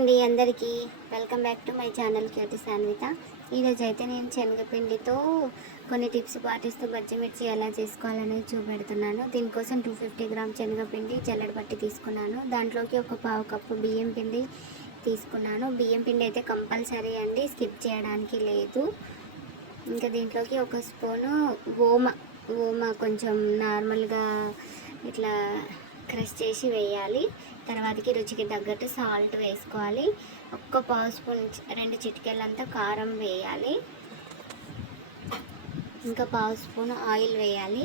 అండి అందరికీ, welcome back to my channel cutie Sanvitha. ఈరోజు అయితే నేను శనగపిండితో కొన్ని టిప్స్ పాటిస్తూ బజ్జి మిర్చి ఎలా చేసుకోవాలనేది చూపెడుతున్నాను. దీనికోసం 250 గ్రామ్ శనగపిండి జల్లెడ తీసుకున్నాను. దాంట్లోకి ఒక పావు కప్పు బియ్యం పిండి తీసుకున్నాను. బియ్యం పిండి అయితే కంపల్సరీ అండి, స్కిప్ చేయడానికి లేదు. ఇంకా దీంట్లోకి ఒక స్పూను ఓమ కొంచెం నార్మల్గా ఇట్లా క్రష్ చేసి వేయాలి. తర్వాతకి రుచికి తగ్గట్టు సాల్ట్ వేసుకోవాలి. ఒక్క పావు స్పూన్ 2 చిటికెళ్ళంతా కారం వేయాలి. ఇంకా పావు స్పూన్ ఆయిల్ వేయాలి.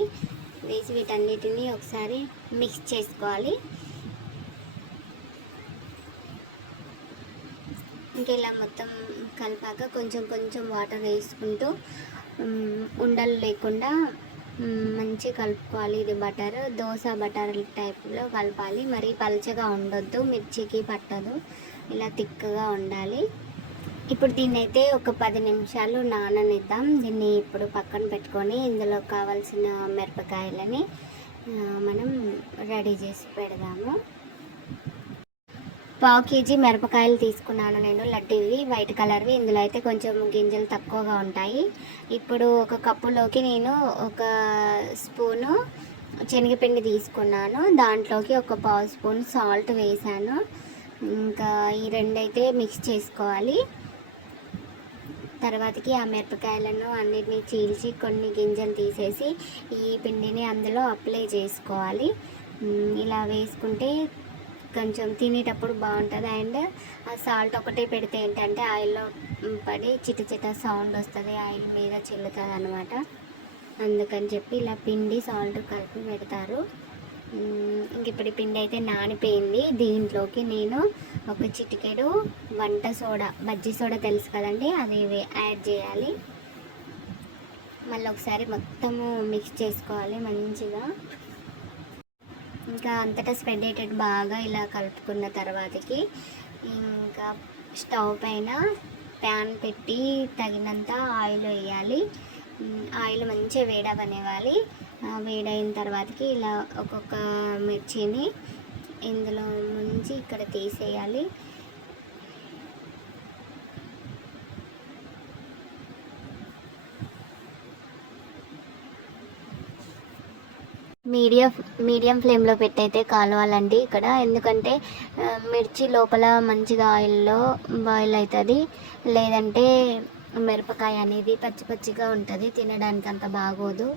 వేసి వీటన్నిటిని ఒకసారి మిక్స్ చేసుకోవాలి. ఇంకా ఇలా మొత్తం కలిపాక కొంచెం కొంచెం వాటర్ వేసుకుంటూ ఉండలు లేకుండా మంచి కలుపుకోవాలి. ఇది దోశ బటర్ టైప్లో కలపాలి. మరి పల్చగా ఉండొద్దు, మిర్చికి పట్టదు. ఇలా తిక్కగా ఉండాలి. ఇప్పుడు దీన్ని అయితే ఒక 10 నిమిషాలు నాననిద్దాం. దీన్ని ఇప్పుడు పక్కన పెట్టుకొని ఇందులో కావాల్సిన మిరపకాయలని మనం రెడీ చేసి పెడదాము. పావు కేజీ మిరపకాయలు తీసుకున్నాను నేను, లడ్డూవి, వైట్ కలర్వి. ఇందులో అయితే కొంచెం గింజలు తక్కువగా ఉంటాయి. ఇప్పుడు ఒక కప్పులోకి నేను ఒక స్పూను శనగపిండి తీసుకున్నాను. దాంట్లోకి ఒక పావు స్పూన్ సాల్ట్ వేసాను. ఇంకా ఈ రెండైతే మిక్స్ చేసుకోవాలి. తర్వాతకి ఆ మిరపకాయలను అన్నిటినీ చీల్చి కొన్ని గింజలు తీసేసి ఈ పిండిని అందులో అప్లై చేసుకోవాలి. ఇలా వేసుకుంటే కొంచెం తినేటప్పుడు బాగుంటుంది. అండ్ ఆ సాల్ట్ ఒకటే పెడితే ఏంటంటే ఆయిల్లో పడి చిట సౌండ్ వస్తుంది, ఆయిల్ మీద చిల్లుతుంది అనమాట. అందుకని చెప్పి ఇలా పిండి సాల్ట్ కలిపి పెడతారు. ఇంక ఇప్పుడు పిండి అయితే నానిపోయింది. దీంట్లోకి నేను ఒక చిటికెడు వంట సోడా, బజ్జీ సోడా తెలుసు కదండి, అది యాడ్ చేయాలి. మళ్ళీ ఒకసారి మొత్తము మిక్స్ చేసుకోవాలి మంచిగా. ఇంకా అంతటా స్ప్రెడ్ అయ్యేటట్టు బాగా ఇలా కలుపుకున్న తర్వాతకి ఇంకా స్టవ్ పైన ప్యాన్ పెట్టి తగినంత ఆయిల్ వేయాలి. ఆయిల్ మంచిగా వేడవనివ్వాలి. వేడైన తర్వాతకి ఇలా ఒక్కొక్క మిర్చిని ఇందులో ముంచి ఇక్కడ తీసేయాలి. మీడియం ఫ్లేమ్లో పెట్టయితే కాలవాలండి ఇక్కడ, ఎందుకంటే మిర్చి లోపల మంచిగా ఆయిల్లో బాయిల్ అవుతుంది. లేదంటే మిరపకాయ అనేది పచ్చిగా ఉంటుంది, తినడానికి అంత బాగోదు.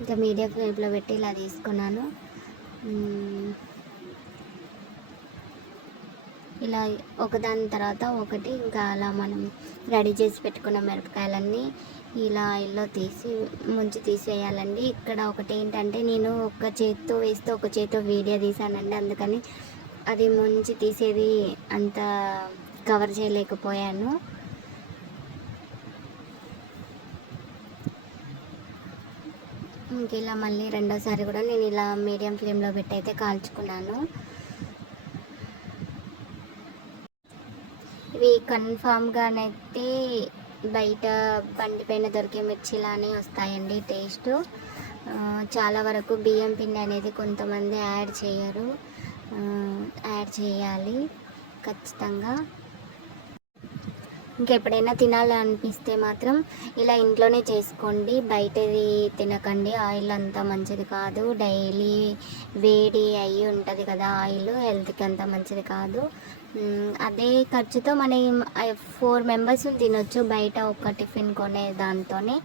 ఇంకా మీడియం ఫ్లేమ్లో పెట్టి ఇలా తీసుకున్నాను. ఇలా ఒకదాని తర్వాత ఒకటి ఇంకా అలా మనం రెడీ చేసి పెట్టుకున్న మిరపకాయలన్నీ ఇలా ఆయిల్లో ముంచి తీసేయాలండి. ఇక్కడ ఒకటి ఏంటంటే నేను ఒక చేత్తో వేస్తే ఒక చేత్తో వీడియో తీసానండి, అందుకని అది ముంచి తీసేది అంత కవర్ చేయలేకపోయాను. ఇంక ఇలా మళ్ళీ రెండోసారి కూడా నేను ఇలా మీడియం ఫ్లేమ్లో పెట్టి అయితే కాల్చుకున్నాను. ఇవి కన్ఫామ్గానైతే బయట బండి పైన దొరికే మిర్చిలానే వస్తాయండి టేస్ట్. చాలా వరకు బియ్యం పిండి అనేది కొంతమంది యాడ్ చేయరు, యాడ్ చేయాలి ఖచ్చితంగా. ఇంకెప్పుడైనా తినాలనిపిస్తే మాత్రం ఇలా ఇంట్లోనే చేసుకోండి, బయటది తినకండి. ఆయిల్ అంత మంచిది కాదు, డైలీ వేడి అయ్యి ఉంటుంది కదా ఆయిల్, హెల్త్కి అంత మంచిది కాదు. అదే ఖర్చుతో మనం 4 మెంబర్స్ తినొచ్చు బయట ఒక టిఫిన్ కొనే దాంతోనే.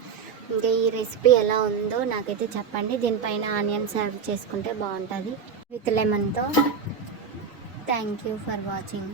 ఇంకా ఈ రెసిపీ ఎలా ఉందో నాకైతే చెప్పండి. దీనిపైన ఆనియన్ సర్వ్ చేసుకుంటే బాగుంటుంది విత్ లెమన్తో. Thank you for watching.